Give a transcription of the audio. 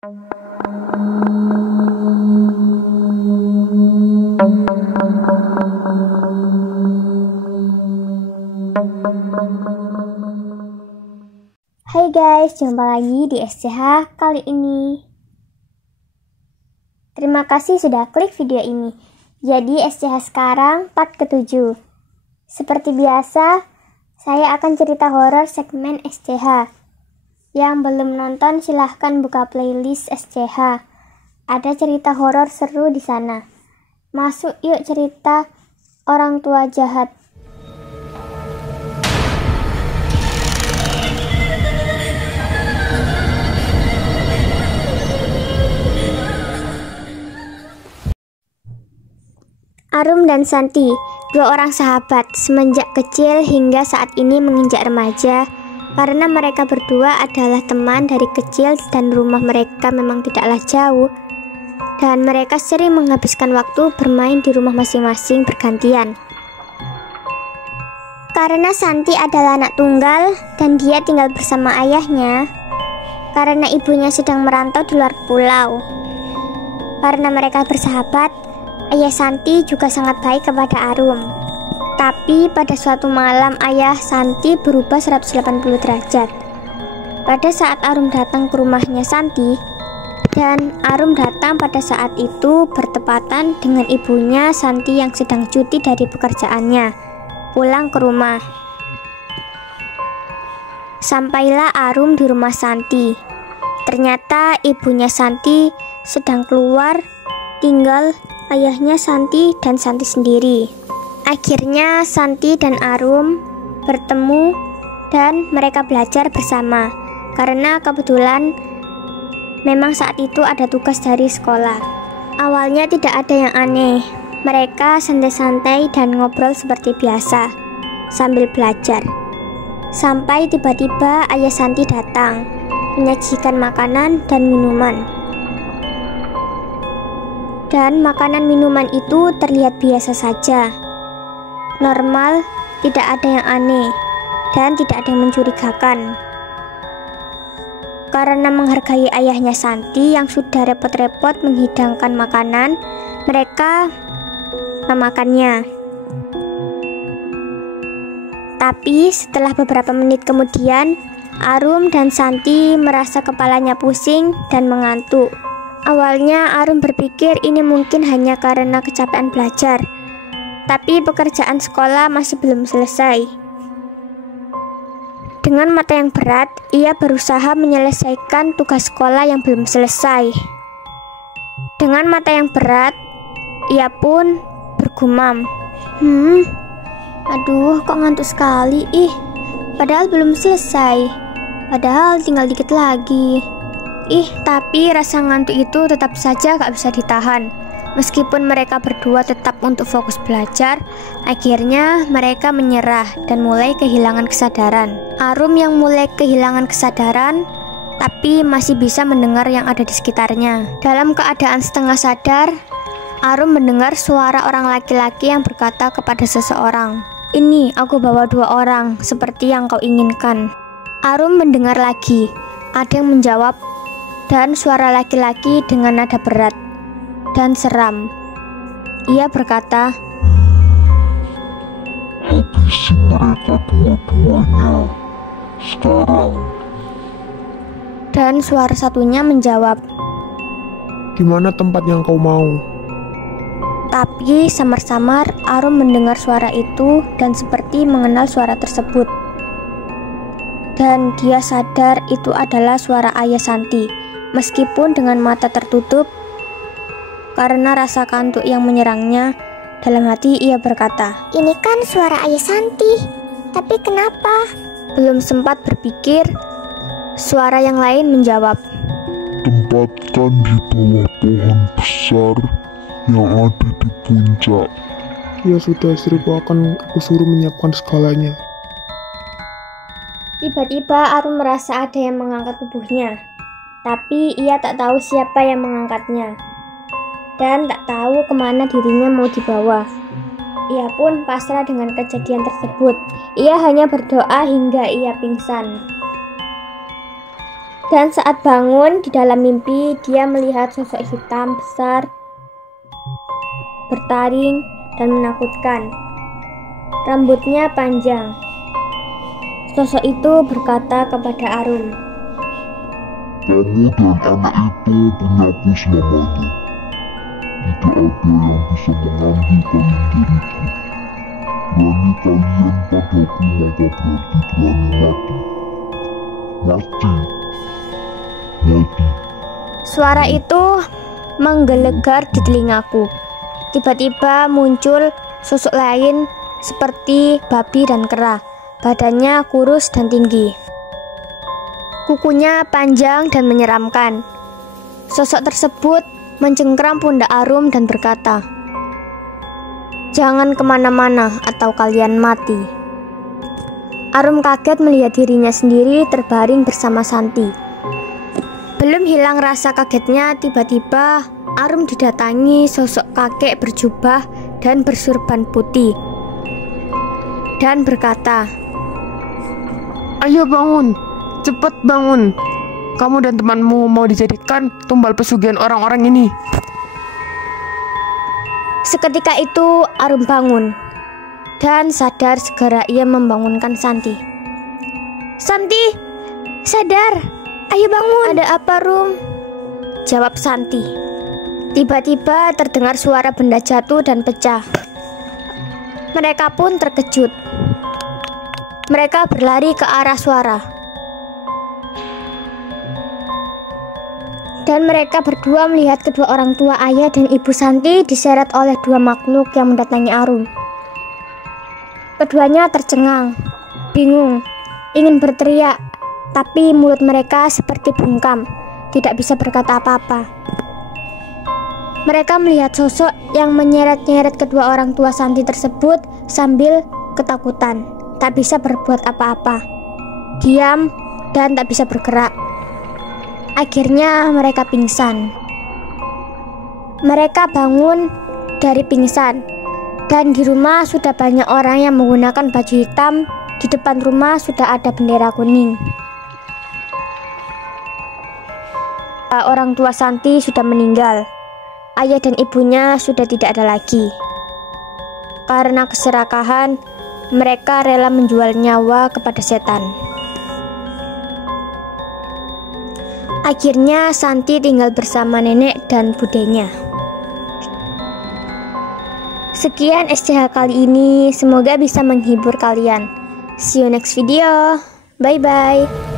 Hai guys, jumpa lagi di SCH kali ini. Terima kasih sudah klik video ini. Jadi SCH sekarang part ke-7. Seperti biasa, saya akan cerita horor segmen SCH. Yang belum nonton silahkan buka playlist SCH. Ada cerita horor seru di sana. Masuk yuk cerita orang tua jahat. Arum dan Santi, dua orang sahabat semenjak kecil hingga saat ini menginjak remaja. Karena mereka berdua adalah teman dari kecil dan rumah mereka memang tidaklah jauh, dan mereka sering menghabiskan waktu bermain di rumah masing-masing bergantian. Karena Santi adalah anak tunggal dan dia tinggal bersama ayahnya, karena ibunya sedang merantau di luar pulau. Karena mereka bersahabat, ayah Santi juga sangat baik kepada Arum. Tapi pada suatu malam ayah Santi berubah 180 derajat. Pada saat Arum datang ke rumahnya Santi, dan Arum datang pada saat itu bertepatan dengan ibunya Santi yang sedang cuti dari pekerjaannya, pulang ke rumah. Sampailah Arum di rumah Santi. Ternyata ibunya Santi sedang keluar, tinggal ayahnya Santi dan Santi sendiri. Akhirnya Santi dan Arum bertemu dan mereka belajar bersama karena kebetulan memang saat itu ada tugas dari sekolah. Awalnya tidak ada yang aneh. Mereka santai-santai dan ngobrol seperti biasa sambil belajar. Sampai tiba-tiba ayah Santi datang menyajikan makanan dan minuman. Dan makanan minuman itu terlihat biasa saja, normal, tidak ada yang aneh, dan tidak ada yang mencurigakan. Karena menghargai ayahnya Santi yang sudah repot-repot menghidangkan makanan, mereka memakannya. Tapi setelah beberapa menit kemudian, Arum dan Santi merasa kepalanya pusing dan mengantuk. Awalnya Arum berpikir ini mungkin hanya karena kecapean belajar, tapi pekerjaan sekolah masih belum selesai. Dengan mata yang berat, ia berusaha menyelesaikan tugas sekolah yang belum selesai. Dengan mata yang berat, ia pun bergumam, aduh kok ngantuk sekali, padahal belum selesai, padahal tinggal dikit lagi. Tapi rasa ngantuk itu tetap saja gak bisa ditahan. Meskipun mereka berdua tetap untuk fokus belajar, akhirnya mereka menyerah dan mulai kehilangan kesadaran. Arum yang mulai kehilangan kesadaran, tapi masih bisa mendengar yang ada di sekitarnya. Dalam keadaan setengah sadar, Arum mendengar suara orang laki-laki yang berkata kepada seseorang, "Ini aku bawa 2 orang, seperti yang kau inginkan." Arum mendengar lagi, ada yang menjawab, dan suara laki-laki dengan nada berat dan seram. Ia berkata, "Habisi mereka dua-duanya sekarang." Dan suara satunya menjawab, "Di mana tempat yang kau mau?" Tapi samar-samar Arum mendengar suara itu dan seperti mengenal suara tersebut. Dan dia sadar itu adalah suara ayah Santi, meskipun dengan mata tertutup. Karena rasa kantuk yang menyerangnya, dalam hati ia berkata, "Ini kan suara ayah Santi, tapi kenapa?" Belum sempat berpikir, suara yang lain menjawab, "Tempatkan di bawah pohon besar yang ada di puncak." "Ya sudah, istriku akan aku suruh menyiapkan segalanya." Tiba-tiba Arum merasa ada yang mengangkat tubuhnya, tapi ia tak tahu siapa yang mengangkatnya, dan tak tahu kemana dirinya mau dibawa. Ia pun pasrah dengan kejadian tersebut. Ia hanya berdoa hingga ia pingsan. Dan saat bangun di dalam mimpi, dia melihat sosok hitam besar, bertaring dan menakutkan. Rambutnya panjang. Sosok itu berkata kepada Arum, "Kamu dan anak itu punyaku selamanya. Tidak ada yang bisa mengambil kalian dariku. Berani kalian padaku, maka berarti berani mati. Mati. Mati." Suara itu menggelegar di telingaku. Tiba-tiba muncul sosok lain seperti babi dan kera. Badannya kurus dan tinggi. Kukunya panjang dan menyeramkan. Sosok tersebut mencengkram pundak Arum dan berkata, "Jangan kemana-mana atau kalian mati." Arum kaget melihat dirinya sendiri terbaring bersama Santi. Belum hilang rasa kagetnya, tiba-tiba Arum didatangi sosok kakek berjubah dan bersurban putih dan berkata, Ayo bangun, cepat bangun. Kamu dan temanmu mau dijadikan tumbal pesugihan orang-orang ini. Seketika itu Arum bangun dan sadar. Segera ia membangunkan Santi. "Santi, sadar, ayo bangun." "Ada apa, Rum?" jawab Santi. Tiba-tiba terdengar suara benda jatuh dan pecah. Mereka pun terkejut. Mereka berlari ke arah suara. Dan mereka berdua melihat kedua orang tua ayah dan ibu Santi diseret oleh dua makhluk yang mendatangi Arum. Keduanya tercengang, bingung, ingin berteriak, tapi mulut mereka seperti bungkam, tidak bisa berkata apa-apa. Mereka melihat sosok yang menyeret-nyeret kedua orang tua Santi tersebut sambil ketakutan, tak bisa berbuat apa-apa, diam dan tak bisa bergerak. Akhirnya mereka pingsan. Mereka bangun dari pingsan, dan di rumah sudah banyak orang yang menggunakan baju hitam. Di depan rumah sudah ada bendera kuning. Orang tua Santi sudah meninggal. Ayah dan ibunya sudah tidak ada lagi. Karena keserakahan, mereka rela menjual nyawa kepada setan. Akhirnya Santi tinggal bersama nenek dan budenya. Sekian SCH kali ini, semoga bisa menghibur kalian. See you next video. Bye bye.